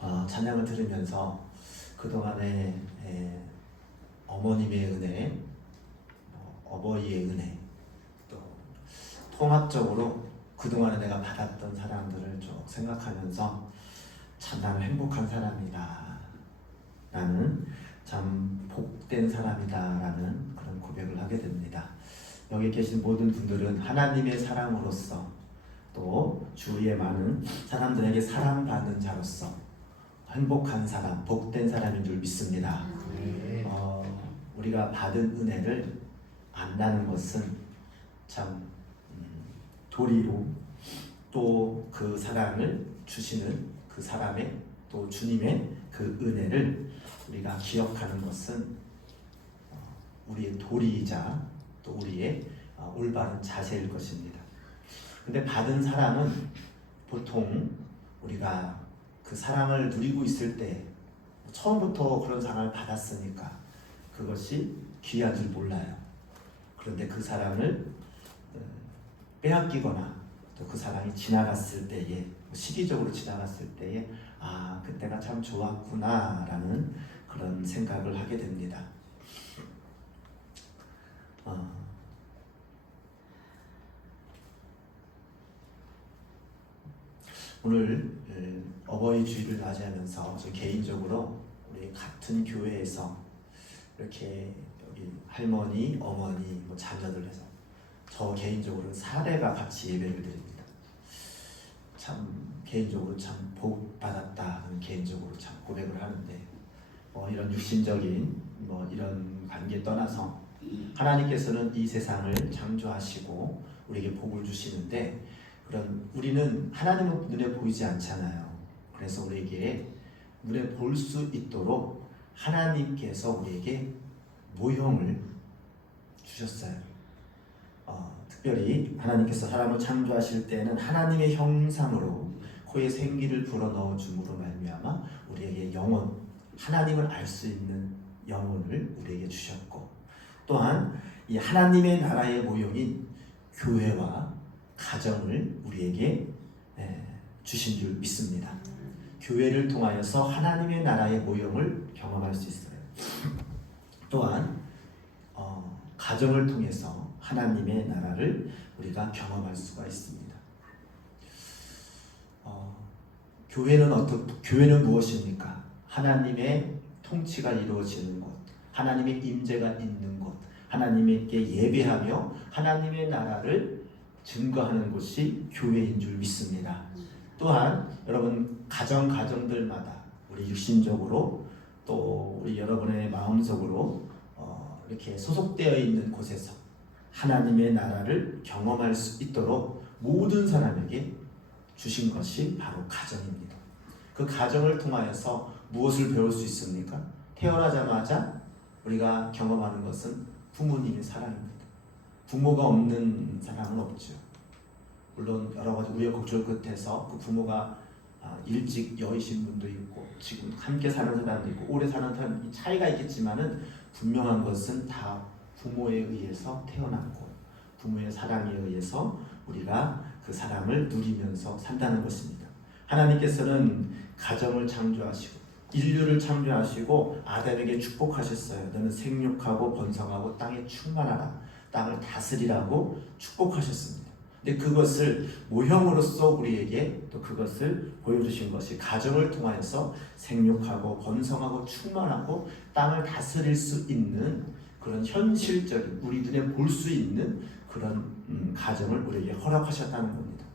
찬양을 들으면서 그동안의 어머님의 은혜, 어버이의 은혜, 또 통합적으로 그동안에 내가 받았던 사람들을 쭉 생각하면서 참 나는 행복한 사람이다, 나는 참 복된 사람이다 라는 그런 고백을 하게 됩니다. 여기 계신 모든 분들은 하나님의 사랑으로서 또 주위의 많은 사람들에게 사랑받는 자로서 행복한 사람, 복된 사람인 줄 믿습니다. 우리가 받은 은혜를 안다는 것은 참 도리로 또 그 사랑을 주시는 그 사람의 또 주님의 그 은혜를 우리가 기억하는 것은 우리의 도리이자 또 우리의 올바른 자세일 것입니다. 근데 받은 사랑은 보통 우리가 그 사랑을 누리고 있을 때 처음부터 그런 사랑을 받았으니까 그것이 귀한 줄 몰라요. 그런데 그 사랑을 빼앗기거나 또 그 사랑이 지나갔을 때에, 시기적으로 지나갔을 때에 그때가 참 좋았구나 라는 그런 생각을 하게 됩니다. 오늘 어버이 주일을 맞이하면서 저 개인적으로 우리 같은 교회에서 이렇게 여기 할머니, 어머니, 자녀들 해서 저 개인적으로 사례가 같이 예배를 드립니다. 참 개인적으로 참 복 받았다는 개인적으로 참 고백을 하는데 이런 육신적인 이런 관계 떠나서 하나님께서는 이 세상을 창조하시고 우리에게 복을 주시는데 그런 우리는 하나님은 눈에 보이지 않잖아요. 그래서 우리에게 눈에 볼 수 있도록 하나님께서 우리에게 모형을 주셨어요. 특별히 하나님께서 사람을 창조하실 때는 하나님의 형상으로 코에 생기를 불어넣어 줌으로 말미암아 우리에게 영혼, 하나님을 알 수 있는 영혼을 우리에게 주셨고, 또한 이 하나님의 나라의 모형인 교회와 가정을 우리에게 주신 줄 믿습니다. 교회를 통하여서 하나님의 나라의 모형을 경험할 수 있어요. 또한 가정을 통해서 하나님의 나라를 우리가 경험할 수가 있습니다. 교회는 무엇입니까? 하나님의 통치가 이루어지는 곳, 하나님의 임재가 있는 곳, 하나님께 예배하며 하나님의 나라를 증거하는 곳이 교회인 줄 믿습니다. 또한 여러분 가정들마다 우리 육신적으로 또 우리 여러분의 마음속으로 이렇게 소속되어 있는 곳에서 하나님의 나라를 경험할 수 있도록 모든 사람에게 주신 것이 바로 가정입니다. 그 가정을 통하여서 무엇을 배울 수 있습니까? 태어나자마자 우리가 경험하는 것은 부모님의 사랑입니다. 부모가 없는 사람은 없죠. 물론 여러 가지 우여곡절 끝에서 그 부모가 일찍 여의신 분도 있고 지금 함께 사는 사람도 있고 오래 사는 사람이 차이가 있겠지만은 분명한 것은 다 부모에 의해서 태어났고 부모의 사랑에 의해서 우리가 그 사랑을 누리면서 산다는 것입니다. 하나님께서는 가정을 창조하시고 인류를 창조하시고 아담에게 축복하셨어요. 너는 생육하고 번성하고 땅에 충만하라, 땅을 다스리라고 축복하셨습니다. 근데 그것을 모형으로서 우리에게 또 그것을 보여주신 것이 가정을 통하여서 생육하고 번성하고 충만하고 땅을 다스릴 수 있는 그런 현실적인 우리 눈에 볼 수 있는 그런 가정을 우리에게 허락하셨다는 겁니다.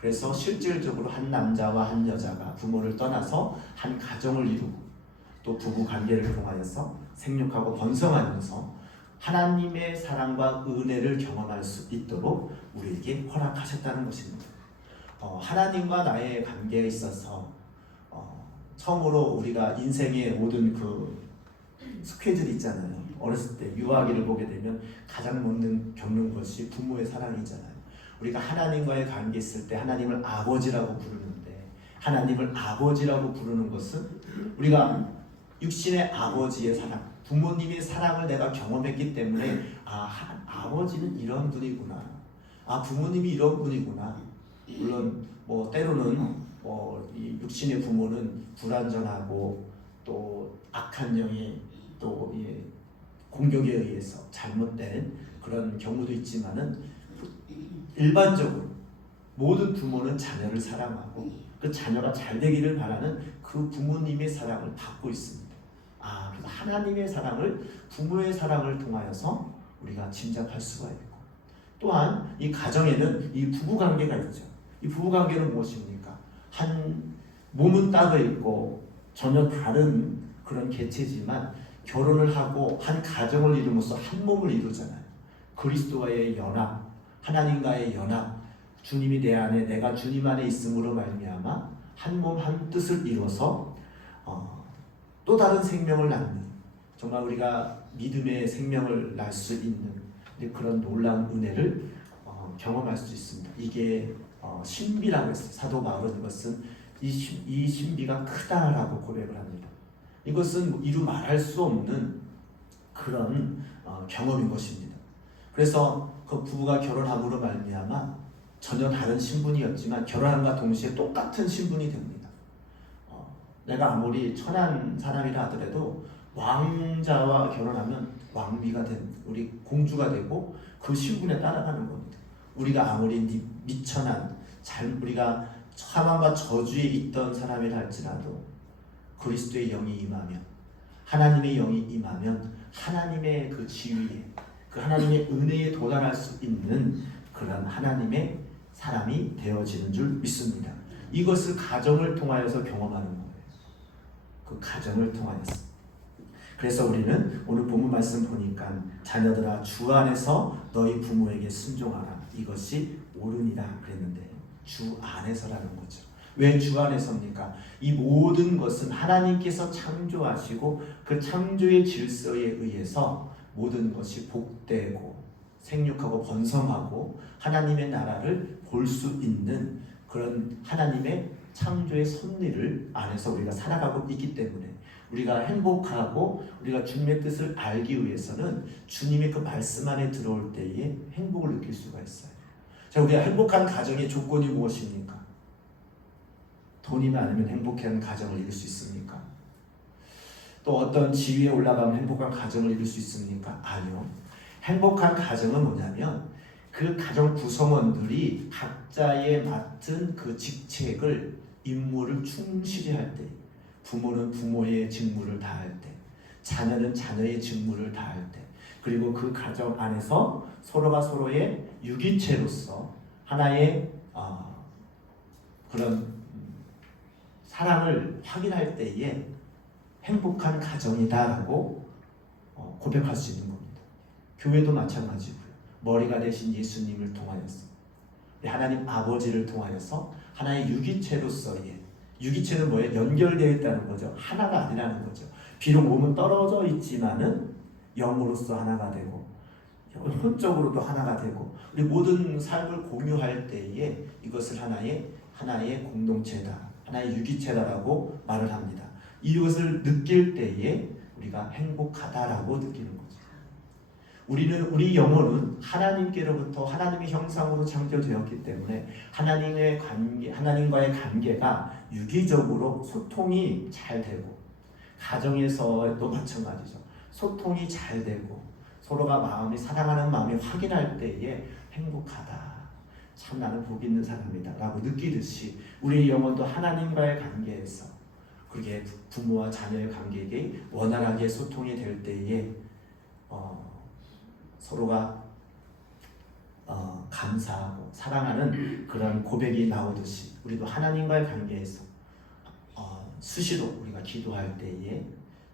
그래서 실질적으로 한 남자와 한 여자가 부모를 떠나서 한 가정을 이루고 또 부부 관계를 통하여서 생육하고 번성하면서 하나님의 사랑과 은혜를 경험할 수 있도록 우리에게 허락하셨다는 것입니다. 하나님과 나의 관계에 있어서 처음으로 우리가 인생의 모든 그 스케줄이 있잖아요. 어렸을 때 유아기를 보게 되면 가장 먼저 겪는 것이 부모의 사랑이잖아요. 우리가 하나님과의 관계 있을 때 하나님을 아버지라고 부르는데 하나님을 아버지라고 부르는 것은 우리가 육신의 아버지의 사랑, 부모님의 사랑을 내가 경험했기 때문에 아버지는 이런 분이구나, 부모님이 이런 분이구나. 물론 때로는 이 육신의 부모는 불완전하고 또 악한 영의 또 공격에 의해서 잘못된 그런 경우도 있지만은 일반적으로 모든 부모는 자녀를 사랑하고 그 자녀가 잘 되기를 바라는 그 부모님의 사랑을 받고 있습니다. 그래서 하나님의 사랑을 부모의 사랑을 통하여서 우리가 짐작할 수가 있고, 또한 이 가정에는 이 부부 관계가 있죠. 이 부부 관계는 무엇입니까? 한 몸은 따로 있고 전혀 다른 그런 개체지만 결혼을 하고 한 가정을 이루면서 한 몸을 이루잖아요. 그리스도와의 연합, 하나님과의 연합, 주님이 내 안에 내가 주님 안에 있음으로 말미암아 한 몸 한 뜻을 이뤄서 또 다른 생명을 낳는, 정말 우리가 믿음의 생명을 낳을 수 있는 그런 놀라운 은혜를 경험할 수 있습니다. 이게 신비라고 했어요. 사도 바울은 이것은 이 신비가 크다라고 고백을 합니다. 이것은 이루 말할 수 없는 그런 경험인 것입니다. 그래서 그 부부가 결혼함으로 말미암아 전혀 다른 신분이었지만 결혼함과 동시에 똑같은 신분이 됩니다. 내가 아무리 천한 사람이라 하더라도 왕자와 결혼하면 왕비가 된 우리 공주가 되고 그 신분에 따라가는 겁니다. 우리가 아무리 미천한 우리가 사망과 저주에 있던 사람이라 할지라도 그리스도의 영이 임하면, 하나님의 영이 임하면 하나님의 그 지위에, 그 하나님의 은혜에 도달할 수 있는 그런 하나님의 사람이 되어지는 줄 믿습니다. 이것을 가정을 통하여서 경험하는 거예요. 그 가정을 통하여서. 그래서 우리는 오늘 본문 말씀 보니까 자녀들아 주 안에서 너희 부모에게 순종하라. 이것이 옳으니라 그랬는데 주 안에서라는 거죠. 왜 주 안에서입니까? 이 모든 것은 하나님께서 창조하시고 그 창조의 질서에 의해서 모든 것이 복되고 생육하고 번성하고 하나님의 나라를 볼 수 있는 그런 하나님의 창조의 섭리를 안에서 우리가 살아가고 있기 때문에 우리가 행복하고 우리가 주님의 뜻을 알기 위해서는 주님의 그 말씀 안에 들어올 때에 행복을 느낄 수가 있어요. 자, 우리가 행복한 가정의 조건이 무엇입니까? 돈이 많으면 행복한 가정을 이룰 수 있습니까? 또 어떤 지위에 올라가면 행복한 가정을 이룰 수 있습니까? 아니요. 행복한 가정은 뭐냐면 그 가정 구성원들이 각자의 맡은 그 직책을, 임무를 충실히 할 때, 부모는 부모의 직무를 다할 때, 자녀는 자녀의 직무를 다할 때, 그리고 그 가정 안에서 서로가 서로의 유기체로서 하나의 그런 사랑을 확인할 때에 행복한 가정이다라고 고백할 수 있는 겁니다. 교회도 마찬가지고요. 머리가 되신 예수님을 통하여서, 하나님 아버지를 통하여서 하나의 유기체로서의, 유기체는 뭐예요? 연결되어 있다는 거죠. 하나가 아니라는 거죠. 비록 몸은 떨어져 있지만은 영으로서 하나가 되고 혼적으로도 하나가 되고 우리 모든 삶을 공유할 때에 이것을 하나의 공동체다, 하나의 유기체다라고 말을 합니다. 이것을 느낄 때에 우리가 행복하다라고 느끼는 거죠. 우리 영혼은 하나님께로부터 하나님의 형상으로 창조되었기 때문에 하나님과의 관계가 유기적으로 소통이 잘 되고, 가정에서도 마찬가지죠. 소통이 잘 되고 서로가 사랑하는 마음이 확인할 때에 행복하다, 참 나는 복 있는 사람이다 라고 느끼듯이 우리 영혼도 하나님과의 관계에서, 그게 부모와 자녀의 관계에 원활하게 소통이 될 때에 서로가 감사하고 사랑하는 그런 고백이 나오듯이 우리도 하나님과의 관계에서 수시로 우리가 기도할 때에,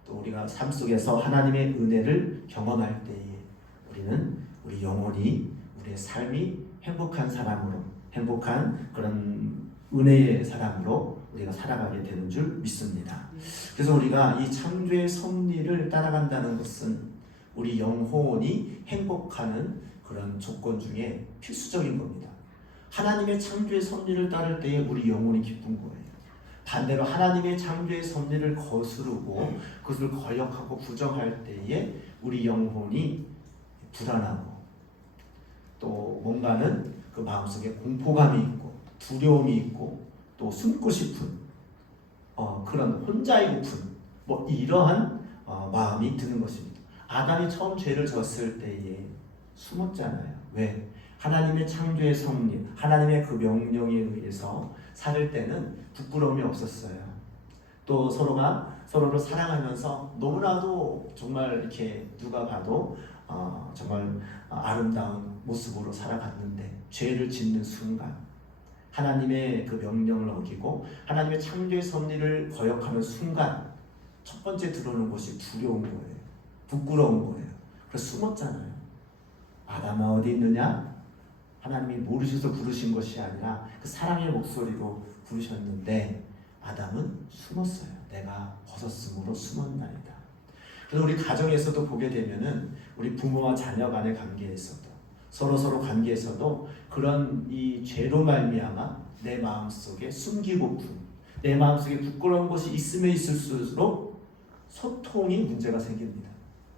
또 우리가 삶 속에서 하나님의 은혜를 경험할 때에 우리 영혼이, 우리의 삶이 행복한 사람으로, 행복한 그런 은혜의 사람으로 우리가 살아가게 되는 줄 믿습니다. 그래서 우리가 이 창조의 섭리를 따라간다는 것은 우리 영혼이 행복하는 그런 조건 중에 필수적인 겁니다. 하나님의 창조의 섭리를 따를 때에 우리 영혼이 기쁜 거예요. 반대로 하나님의 창조의 섭리를 거스르고 그것을 거역하고 부정할 때에 우리 영혼이 불안하고 또 뭔가는 그 마음속에 공포감이 있고 두려움이 있고 또 숨고 싶은 그런 혼자이고픈 뭐 이러한 마음이 드는 것입니다. 아담이 처음 죄를 졌을 때에 숨었잖아요. 왜? 하나님의 창조의 섭리, 하나님의 그 명령에 의해서 살 때는 부끄러움이 없었어요. 또 서로가 서로를 사랑하면서 너무나도 정말 이렇게 누가 봐도 정말 아름다운 모습으로 살아갔는데 죄를 짓는 순간 하나님의 그 명령을 어기고 하나님의 창조의 섭리를 거역하는 순간 첫 번째 들어오는 것이 두려운 거예요. 부끄러운 거예요. 그래서 숨었잖아요. 아담아 어디 있느냐? 하나님이 모르셔서 부르신 것이 아니라 그 사랑의 목소리로 부르셨는데 아담은 숨었어요. 내가 벗었으므로 숨었나이다. 그래서 우리 가정에서도 보게 되면은 우리 부모와 자녀 간의 관계에서도 서로 관계에서도 그런 이 죄로 말미암아 내 마음속에 숨기고픈 내 마음속에 부끄러운 것이 있으면 있을수록 소통이 문제가 생깁니다.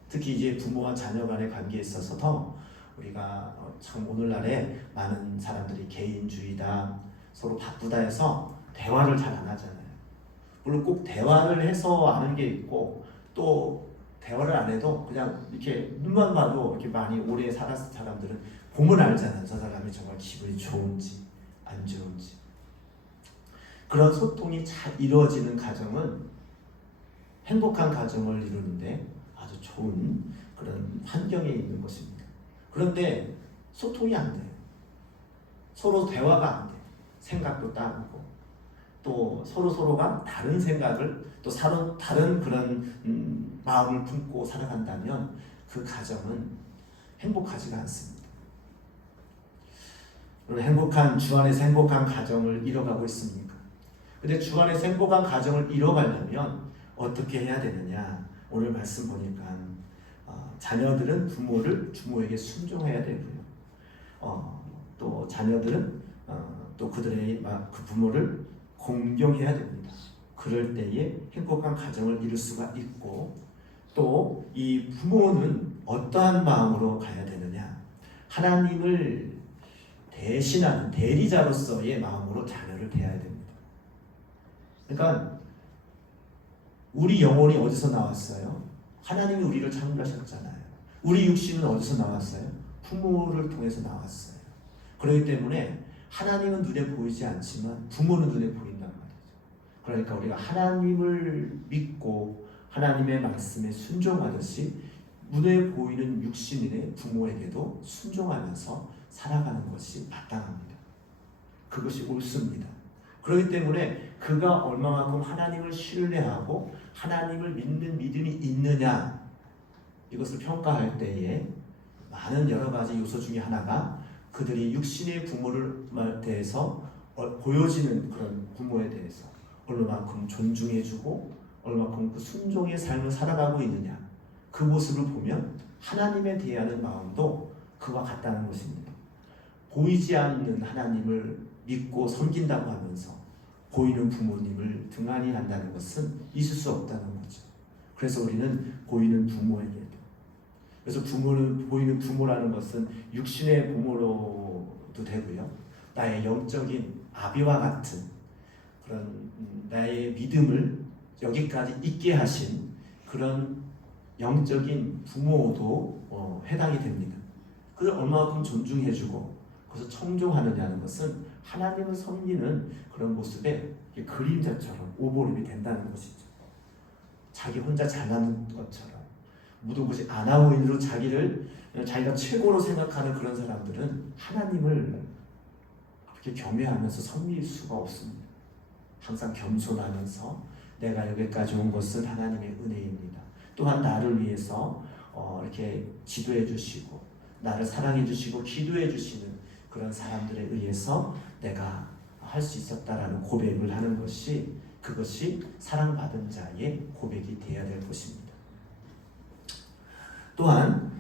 특히 이제 부모와 자녀 간의 관계에 있어서도 우리가 참 오늘날에 많은 사람들이 개인주의다 서로 바쁘다 해서 대화를 잘 안 하잖아요. 물론 꼭 대화를 해서 아는 게 있고 또 대화를 안 해도 그냥 이렇게 눈만 봐도 이렇게 많이 오래 살았을 사람들은 보면 알잖아요. 저 사람이 정말 기분이 좋은지 안 좋은지. 그런 소통이 잘 이루어지는 가정은 행복한 가정을 이루는데 아주 좋은 그런 환경에 있는 것입니다. 그런데 소통이 안 돼요. 서로 대화가 안 돼요. 생각도 다르고 또 서로가 다른 생각을 또 다른 그런 마음을 품고 살아간다면 그 가정은 행복하지가 않습니다. 행복한 주 안에서 행복한 가정을 이뤄가고 있습니까? 근데 주 안에서 행복한 가정을 이뤄가려면 어떻게 해야 되느냐? 오늘 말씀 보니까 자녀들은 주모에게 순종해야 되고요. 또 자녀들은 또 그들의 그 부모를 공경해야 됩니다. 그럴 때에 행복한 가정을 이룰 수가 있고 또 이 부모는 어떠한 마음으로 가야 되느냐? 하나님을 대신하는 대리자로서의 마음으로 자녀를 대해야 됩니다. 그러니까 우리 영혼이 어디서 나왔어요? 하나님이 우리를 창조하셨잖아요. 우리 육신은 어디서 나왔어요? 부모를 통해서 나왔어요. 그렇기 때문에 하나님은 눈에 보이지 않지만 부모는 눈에 보인단 말이죠. 그러니까 우리가 하나님을 믿고 하나님의 말씀에 순종하듯이 눈에 보이는 육신인의 부모에게도 순종하면서 살아가는 것이 마땅합니다. 그것이 옳습니다. 그렇기 때문에 그가 얼마만큼 하나님을 신뢰하고 하나님을 믿는 믿음이 있느냐 이것을 평가할 때에 많은 여러 가지 요소 중에 하나가 그들이 육신의 부모를 대해서 보여지는 그런 부모에 대해서 얼마만큼 존중해주고 얼마만큼 그 순종의 삶을 살아가고 있느냐 그 모습을 보면 하나님에 대하는 마음도 그와 같다는 것입니다. 보이지 않는 하나님을 믿고 섬긴다고 하면서 보이는 부모님을 등한히 한다는 것은 있을 수 없다는 거죠. 그래서 우리는 보이는 부모에게도 그래서 보이는 부모라는 것은 육신의 부모로도 되고요. 나의 영적인 아비와 같은 그런 나의 믿음을 여기까지 있게 하신 그런 영적인 부모도 해당이 됩니다. 그걸 얼마만큼 존중해주고 그래서 청종하느냐는 것은 하나님을 섬기는 그런 모습의 그림자처럼 오버랩이 된다는 것이죠. 자기 혼자 잘나는 것처럼 모든 것이 아나무인으로 자기가 최고로 생각하는 그런 사람들은 하나님을 그렇게 경외하면서 섬길 수가 없습니다. 항상 겸손하면서 내가 여기까지 온 것은 하나님의 은혜입니다. 또한 나를 위해서 이렇게 지도해 주시고 나를 사랑해 주시고 기도해 주시는 그런 사람들에 의해서 내가 할 수 있었다라는 고백을 하는 것이 그것이 사랑받은 자의 고백이 되어야 될 것입니다. 또한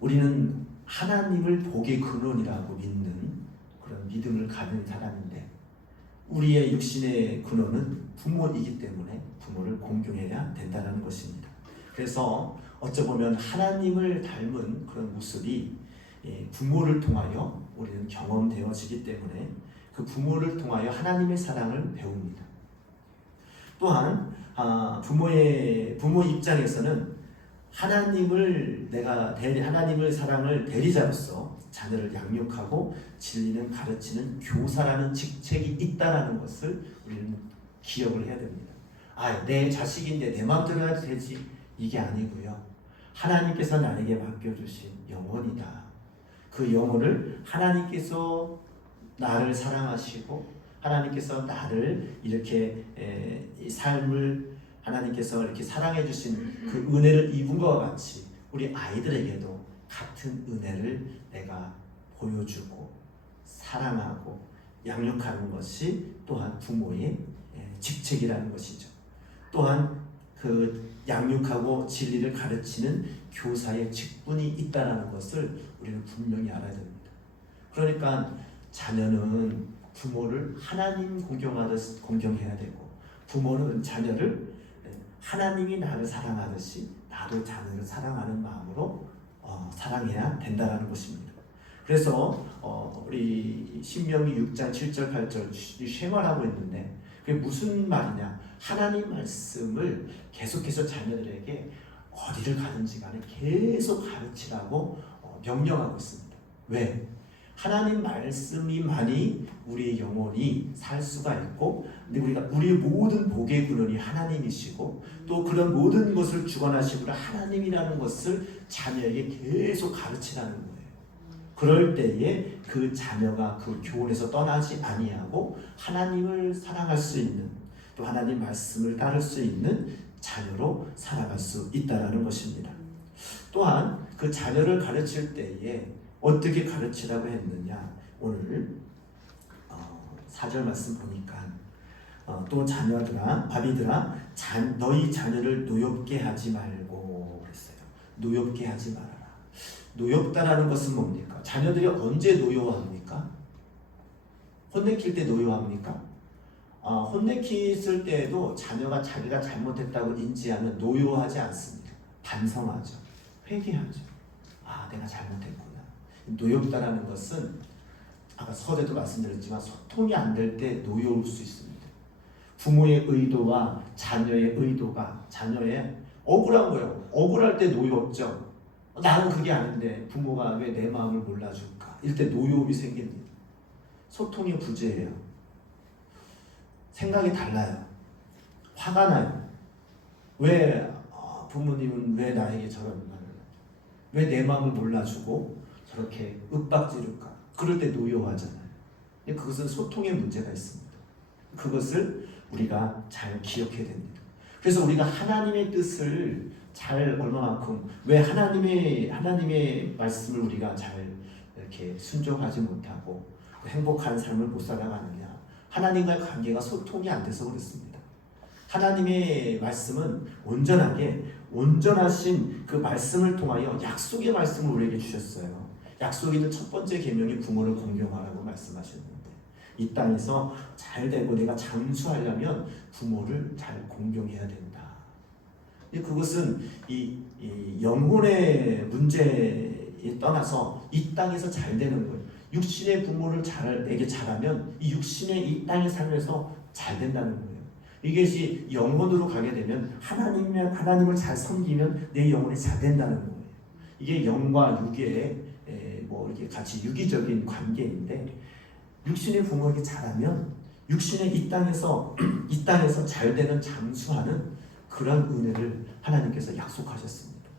우리는 하나님을 복의 근원이라고 믿는 그런 믿음을 가진 사람인데 우리의 육신의 근원은 부모이기 때문에 부모를 공경해야 된다는 것입니다. 그래서 어쩌보면 하나님을 닮은 그런 모습이 부모를 통하여 우리는 경험되어지기 때문에 그 부모를 통하여 하나님의 사랑을 배웁니다. 또한 부모 입장에서는 하나님을 사랑을 대리자로서 자녀를 양육하고 진리는 가르치는 교사라는 직책이 있다라는 것을 우리는 기억을 해야 됩니다. 내 자식인데 내 마음대로 해도 되지, 이게 아니고요. 하나님께서 나에게 맡겨주신 영혼이다. 그 영혼을 하나님께서 나를 사랑하시고 하나님께서 나를 이렇게 이 삶을 하나님께서 이렇게 사랑해 주신 그 은혜를 입은 것과 같이 우리 아이들에게도 같은 은혜를 내가 보여주고 사랑하고 양육하는 것이 또한 부모의 직책이라는 것이죠. 또한 그 양육하고 진리를 가르치는 교사의 직분이 있다는 것을 우리는 분명히 알아야 됩니다. 그러니까 자녀는 부모를 하나님 공경하듯 공경해야 되고, 부모는 자녀를 하나님이 나를 사랑하듯이 나도 자녀를 사랑하는 마음으로 사랑해야 된다는 것입니다. 그래서 우리 신명기 6장 7절 8절 쉐마라고 했는데 그게 무슨 말이냐? 하나님 말씀을 계속해서 자녀들에게 어디를 가든지 간에 계속 가르치라고 명령하고 있습니다. 왜? 하나님 말씀이만이 우리의 영혼이 살 수가 있고, 근데 우리의 모든 복의 근원이 하나님이시고, 또 그런 모든 것을 주관하시고 하나님이라는 것을 자녀에게 계속 가르치라는 거예요. 그럴 때에 그 자녀가 그 교훈에서 떠나지 아니하고 하나님을 사랑할 수 있는, 또 하나님 말씀을 따를 수 있는 자녀로 살아갈 수 있다는 것입니다. 또한 그 자녀를 가르칠 때에 어떻게 가르치라고 했느냐? 오늘 4절 말씀 보니까 또 자녀들아, 아비들아, 너희 자녀를 노엽게 하지 말고 그랬어요. 노엽게 하지 말아라. 노엽다라는 것은 뭡니까? 자녀들이 언제 노여워합니까? 혼내킬 때 노여워합니까? 혼내킬 때에도 자녀가 자기가 잘못했다고 인지하면 노여워하지 않습니다. 반성하죠. 회개하죠. 내가 잘못했구나. 노엽다라는 것은 아까 서두에도 말씀드렸지만 소통이 안 될 때 노여울 수 있습니다. 부모의 의도와 자녀의 의도가 자녀의 억울한 거예요. 억울할 때 노여웠죠. 나는 그게 아닌데 부모가 왜 내 마음을 몰라줄까? 이럴 때 노여움이 생깁니다. 소통이 부재해요. 생각이 달라요. 화가 나요. 왜 부모님은 왜 나에게 저런 말을, 왜 내 마음을 몰라주고 저렇게 윽박지를까? 그럴 때 노여워하잖아요. 그것은 소통의 문제가 있습니다. 그것을 우리가 잘 기억해야 됩니다. 그래서 우리가 하나님의 뜻을 잘 얼마만큼, 왜 하나님의 말씀을 우리가 잘 이렇게 순종하지 못하고 행복한 삶을 못 살아가느냐? 하나님과의 관계가 소통이 안 돼서 그렇습니다. 하나님의 말씀은 온전하신 그 말씀을 통하여 약속의 말씀을 우리에게 주셨어요. 약속에 있는 첫 번째 계명이 부모를 공경하라고 말씀하셨는데, 이 땅에서 잘 되고 내가 장수하려면 부모를 잘 공경해야 된다. 그것은 이 영혼의 문제에 떠나서 이 땅에서 잘 되는 거예요. 육신의 부모를 내게 잘하면 이 육신의 이 땅의 삶에서 잘 된다는 거예요. 이것이 영혼으로 가게 되면 하나님을 잘 섬기면 내 영혼이 잘 된다는 거예요. 이게 영과 육의 이렇게 같이 유기적인 관계인데, 육신의 부모에게 잘하면 육신의 이 땅에서 잘 되는 장수하는 그런 은혜를 하나님께서 약속하셨습니다.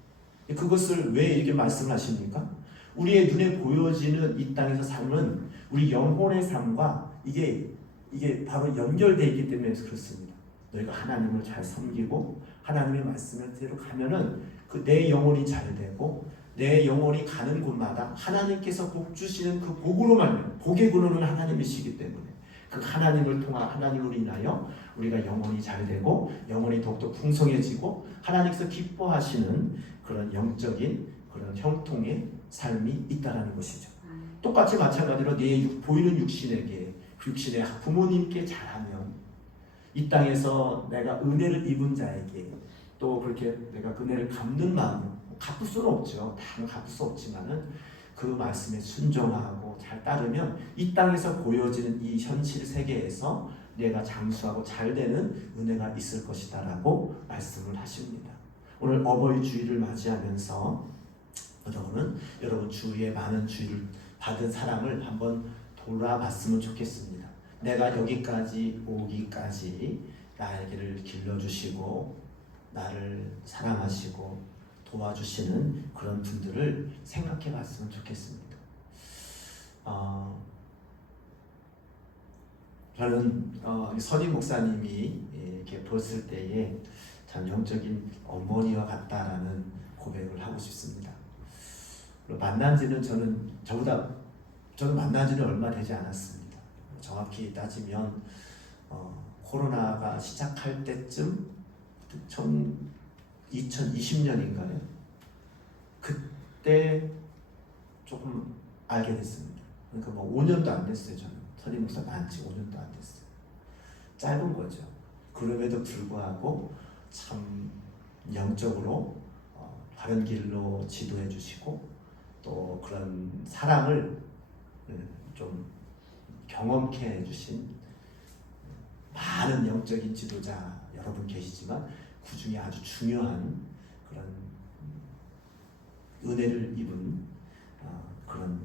그것을 왜 이렇게 말씀하십니까? 우리의 눈에 보여지는 이 땅에서 삶은 우리 영혼의 삶과 이게 바로 연결되어 있기 때문에 그렇습니다. 너희가 하나님을 잘 섬기고 하나님의 말씀대로 가면은 내 영혼이 잘 되고, 내 영혼이 가는 곳마다 하나님께서 복 주시는 그 복으로 말면, 복의 근원은 하나님이시기 때문에 그 하나님으로 인하여 우리가 영혼이 잘 되고 영혼이 더욱더 풍성해지고 하나님께서 기뻐하시는 그런 영적인 그런 형통의 삶이 있다라는 것이죠. 똑같이 마찬가지로 보이는 육신의 부모님께 잘하면 이 땅에서 내가 은혜를 입은 자에게 또 그렇게 내가 그 은혜를 갚는 마음, 갚을 수는 없죠. 다 갚을 수 없지만은 그 말씀에 순종하고 잘 따르면 이 땅에서 보여지는 이 현실 세계에서 내가 장수하고 잘 되는 은혜가 있을 것이다 라고 말씀을 하십니다. 오늘 어버이 주일을 맞이하면서 여러분 주위에 많은 주일을 받은 사람을 한번 돌아봤으면 좋겠습니다. 내가 여기까지 오기까지 나에게를 길러주시고 나를 사랑하시고 도와주시는 그런 분들을 생각해 봤으면 좋겠습니다. 저는 선임 목사님이 이렇게 봤을 때에 참 영적인 어머니와 같다라는 고백을 하고 싶습니다. 만난 지는 저는 만난 지는 얼마 되지 않았습니다. 정확히 따지면 코로나가 시작할 때쯤 2020년인가요? 그때 조금 알게 됐습니다. 그러니까 5년도 안 됐어요. 저는 선임 목사 만지 5년도 안 됐어요. 짧은 거죠. 그럼에도 불구하고 참 영적으로 바른 길로 지도해 주시고 또 그런 사랑을 좀 경험케 해주신 많은 영적인 지도자 여러분 계시지만 그 중에 아주 중요한 그런 은혜를 입은 그런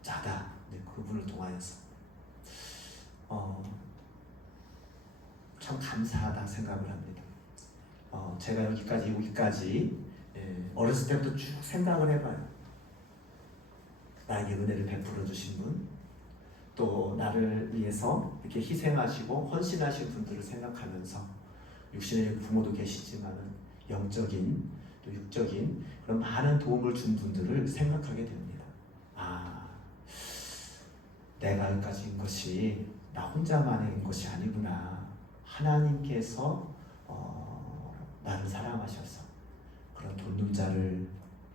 자다. 그분을 통하여서 참 감사하다 생각을 합니다. 제가 여기까지 오기까지 어렸을 때부터 쭉 생각을 해봐요. 나에게 은혜를 베풀어 주신 분, 또 나를 위해서 이렇게 희생하시고 헌신하신 분들을 생각하면서 육신의 부모도 계시지만 영적인 또 육적인 그런 많은 도움을 준 분들을 생각하게 됩니다. 내가 여기까지인 것이 나 혼자만의 것이 아니구나. 하나님께서 나를 사랑하셔서 그런 돕는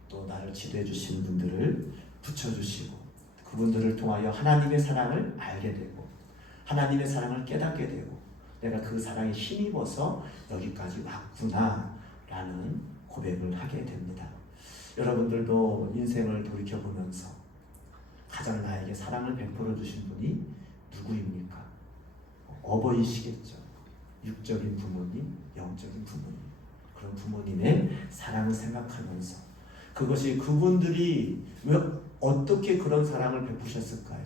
또 나를 지도해 주시는 분들을 붙여주시고 그분들을 통하여 하나님의 사랑을 알게 되고 하나님의 사랑을 깨닫게 되고 내가 그 사랑에 힘입어서 여기까지 왔구나 라는 고백을 하게 됩니다. 여러분들도 인생을 돌이켜보면서 가장 나에게 사랑을 베풀어 주신 분이 누구입니까? 어버이시겠죠. 육적인 부모님, 영적인 부모님, 그런 부모님의 사랑을 생각하면서 그것이 그분들이 왜 어떻게 그런 사랑을 베푸셨을까요?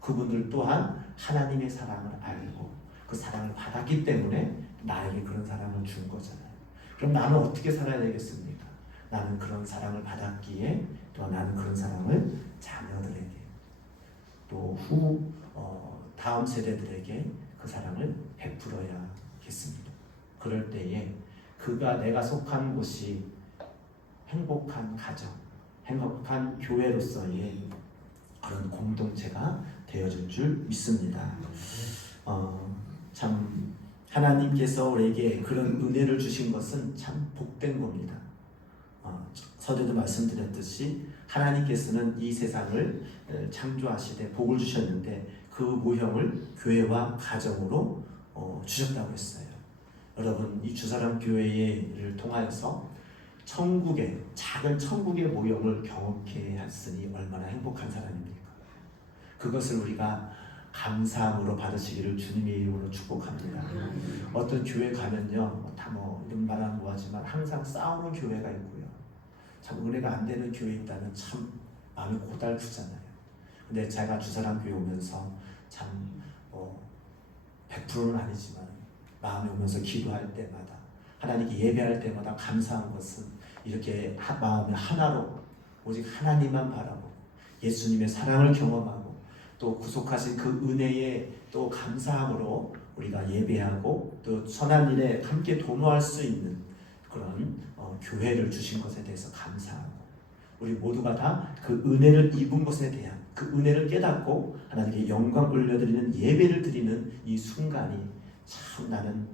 그분들 또한 하나님의 사랑을 알고 그 사랑을 받았기 때문에 나에게 그런 사랑을 준 거잖아요. 그럼 나는 어떻게 살아야 되겠습니까? 나는 그런 사랑을 받았기에 또 나는 그런 사랑을 자녀들에게 또 다음 세대들에게 그 사랑을 베풀어야겠습니다. 그럴 때에 내가 속한 곳이 행복한 가정, 행복한 교회로서의 그런 공동체가 되어줄 줄 믿습니다. 참 하나님께서 우리에게 그런 은혜를 주신 것은 참 복된 겁니다. 서두에도 말씀드렸듯이 하나님께서는 이 세상을 창조하시되 복을 주셨는데 그 모형을 교회와 가정으로 주셨다고 했어요. 여러분 이 주사람 교회를 통하여서 작은 천국의 모형을 경험케 했으니 얼마나 행복한 사람입니까? 그것을 우리가 감사함으로 받으시기를 주님의 이름으로 축복합니다. 어떤 교회 가면요, 다 이런 말은 뭐하지만 항상 싸우는 교회가 있고요. 참 은혜가 안 되는 교회 있다면 참 마음이 고달프잖아요. 근데 제가 주사람 교회 오면서 참 100%는 아니지만 마음에 오면서 기도할 때마다 하나님께 예배할 때마다 감사한 것은 이렇게 마음의 하나로 오직 하나님만 바라보고 예수님의 사랑을 경험하고 또 구속하신 그 은혜에 또 감사함으로 우리가 예배하고 또 선한 일에 함께 도모할 수 있는 그런 교회를 주신 것에 대해서 감사하고 우리 모두가 다 그 은혜를 입은 것에 대한 그 은혜를 깨닫고 하나님께 영광 올려드리는 예배를 드리는 이 순간이 참 나는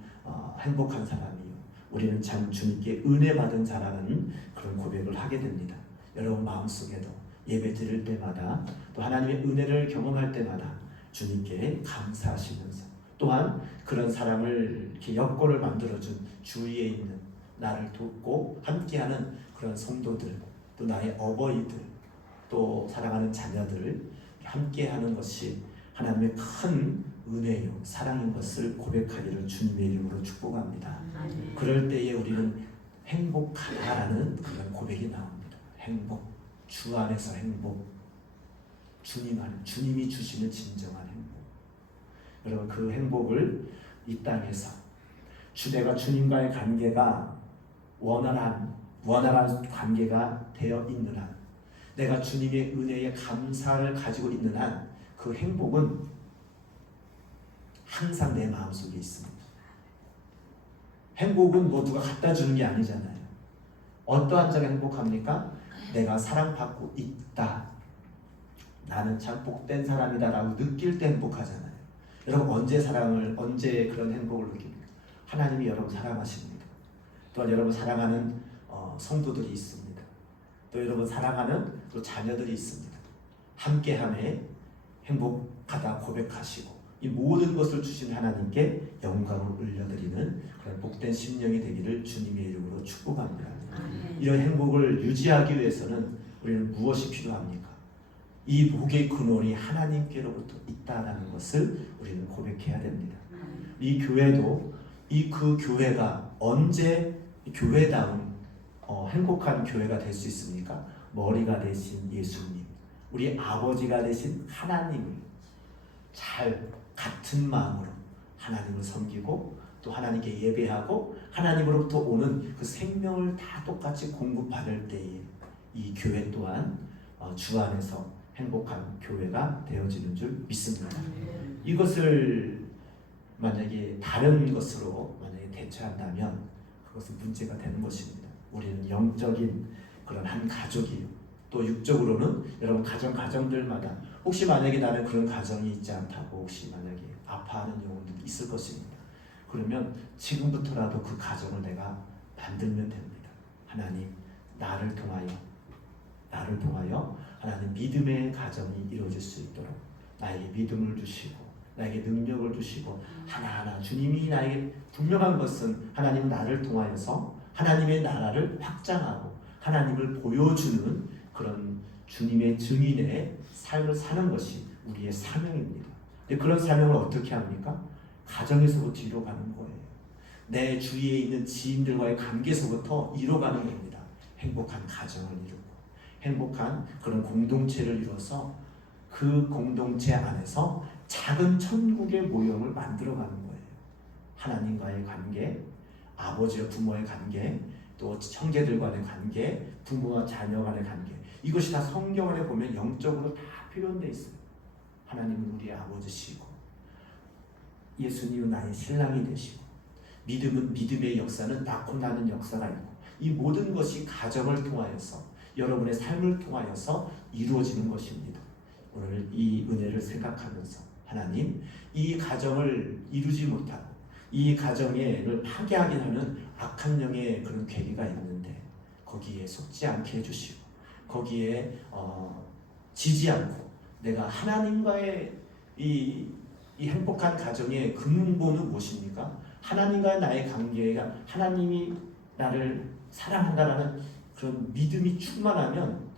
행복한 사람이요. 우리는 참 주님께 은혜 받은 자라는 그런 고백을 하게 됩니다. 여러분 마음속에도 예배 드릴 때마다 또 하나님의 은혜를 경험할 때마다 주님께 감사하시면서 또한 그런 사람을 이렇게 여건을 만들어준 주위에 있는 나를 돕고 함께하는 그런 성도들 또 나의 어버이들 또 사랑하는 자녀들 함께하는 것이 하나님의 큰 은혜요 사랑인 것을 고백하기를 주님의 이름으로 축복합니다. 그럴 때에 우리는 행복하다라는 그런 고백이 나옵니다. 행복, 주 안에서 행복, 주님 안에, 주님이 주시는 진정한 행복. 여러분 그 행복을 이 땅에서 내가 주님과의 관계가 원활한 관계가 되어 있는 한, 내가 주님의 은혜에 감사를 가지고 있는 한, 그 행복은 항상 내 마음속에 있습니다. 행복은 뭐 누가 갖다 주는 게 아니잖아요. 어떠한 자가 행복합니까? 내가 사랑받고 있다. 나는 참 복된 사람이다 라고 느낄 때 행복하잖아요. 여러분 언제 그런 행복을 느낍니까? 하나님이 여러분 사랑하십니다. 또한 여러분 사랑하는 성도들이 있습니다. 또 여러분 사랑하는 또 자녀들이 있습니다. 함께함에 행복하다 고백하시고 이 모든 것을 주신 하나님께 영광을 올려드리는 그런 복된 심령이 되기를 주님의 이름으로 축복합니다. 이런 행복을 유지하기 위해서는 우리는 무엇이 필요합니까? 이 복의 근원이 하나님께로부터 있다는 것을 우리는 고백해야 됩니다. 이 교회도 그 교회가 언제 교회다운 행복한 교회가 될 수 있습니까? 머리가 되신 예수님, 우리 아버지가 되신 하나님을 같은 마음으로 하나님을 섬기고 또 하나님께 예배하고 하나님으로부터 오는 그 생명을 다 똑같이 공급받을 때에 이 교회 또한 주 안에서 행복한 교회가 되어지는 줄 믿습니다. 이것을 만약에 다른 것으로 만약에 대처한다면 그것은 문제가 되는 것입니다. 우리는 영적인 그런 한 가족이요. 또 육적으로는 여러분 가정들마다 혹시 만약에 나는 그런 가정이 있지 않다고 혹시 만약에 아파하는 영혼들이 있을 것입니다. 그러면 지금부터라도 그 가정을 내가 만들면 됩니다. 하나님 나를 통하여 하나님 믿음의 가정이 이루어질 수 있도록 나에게 믿음을 주시고 나에게 능력을 주시고 하나하나 주님이 나에게 분명한 것은 하나님 나를 통하여서 하나님의 나라를 확장하고 하나님을 보여주는 그런 주님의 증인의 삶을 사는 것이 우리의 사명입니다. 근데 그런 사명을 어떻게 합니까? 가정에서부터 이뤄가는 거예요. 내 주위에 있는 지인들과의 관계에서부터 이뤄가는 겁니다. 행복한 가정을 이루고 행복한 그런 공동체를 이뤄서 그 공동체 안에서 작은 천국의 모형을 만들어가는 거예요. 하나님과의 관계, 아버지와 부모의 관계, 또 형제들 간의 관계, 부모와 자녀 간의 관계, 이것이 다 성경 안에 보면 영적으로 다 표현되어 있어요. 하나님은 우리의 아버지시고 예수님은 나의 신랑이 되시고 믿음은 믿음의 역사는 낳고 나는 역사가 있고 이 모든 것이 가정을 통하여서 여러분의 삶을 통하여서 이루어지는 것입니다. 오늘 이 은혜를 생각하면서 하나님 이 가정을 이루지 못하고 이 가정을 파괴하게 하는 악한 영의 그런 계기가 있는데 거기에 속지 않게 해주시고 거기에 지지 않고 내가 하나님과의 이 행복한 가정의 근본은 무엇입니까? 하나님과의 나의 관계가 하나님이 나를 사랑한다라는 그런 믿음이 충만하면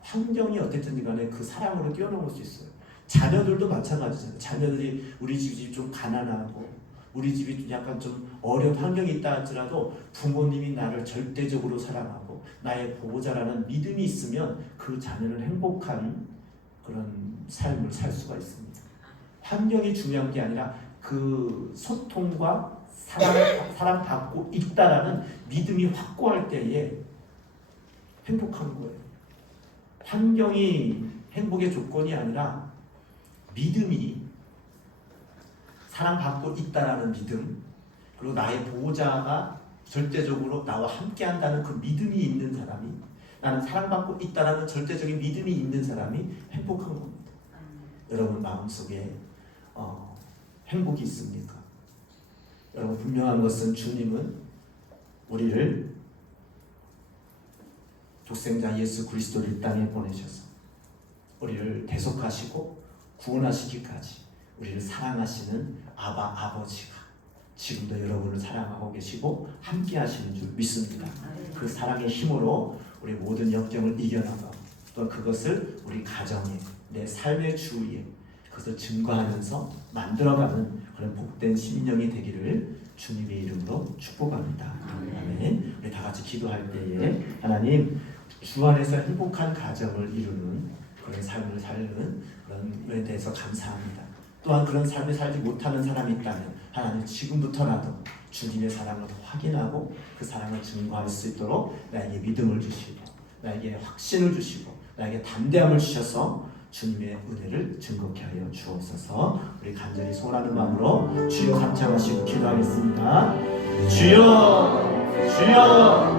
환경이 어땠든지 간에 그 사랑으로 뛰어넘을 수 있어요. 자녀들도 마찬가지잖아요. 자녀들이 우리 집이 좀 가난하고 우리 집이 좀 약간 좀 어려운 환경이 있다 할지라도 부모님이 나를 절대적으로 사랑하고 나의 보호자라는 믿음이 있으면 그 자녀는 행복한 그런 삶을 살 수가 있습니다. 환경이 중요한 게 아니라 그 소통과 사랑받고 있다라는 믿음이 확고할 때에 행복한 거예요. 환경이 행복의 조건이 아니라 믿음이 사랑받고 있다라는 믿음, 그리고 나의 보호자가 절대적으로 나와 함께한다는 그 믿음이 있는 사람이, 나는 사랑받고 있다라는 절대적인 믿음이 있는 사람이 행복한 겁니다. 여러분 마음속에 행복이 있습니까? 여러분 분명한 것은 주님은 우리를 독생자 예수 그리스도를 이 땅에 보내셔서 우리를 대속하시고 구원하시기까지 우리를 사랑하시는 아버지가 지금도 여러분을 사랑하고 계시고 함께 하시는 줄 믿습니다. 그 사랑의 힘으로 우리 모든 역경을 이겨나가고 또 그것을 우리 가정에, 내 삶의 주위에 그것을 증거하면서 만들어가는 그런 복된 심령이 되기를 주님의 이름으로 축복합니다. 아멘. 우리 다 같이 기도할 때에 하나님 주 안에서 행복한 가정을 이루는 그런 삶을 사는 그런 것에 대해서 감사합니다. 또한 그런 삶을 살지 못하는 사람이 있다면 하나님 지금부터라도 주님의 사랑을 확인하고 그 사랑을 증거할 수 있도록 나에게 믿음을 주시고 나에게 확신을 주시고 나에게 담대함을 주셔서 주님의 은혜를 증거케 하여 주옵소서. 우리 간절히 소원하는 마음으로 주여 감창하시고 기도하겠습니다. 주여 주여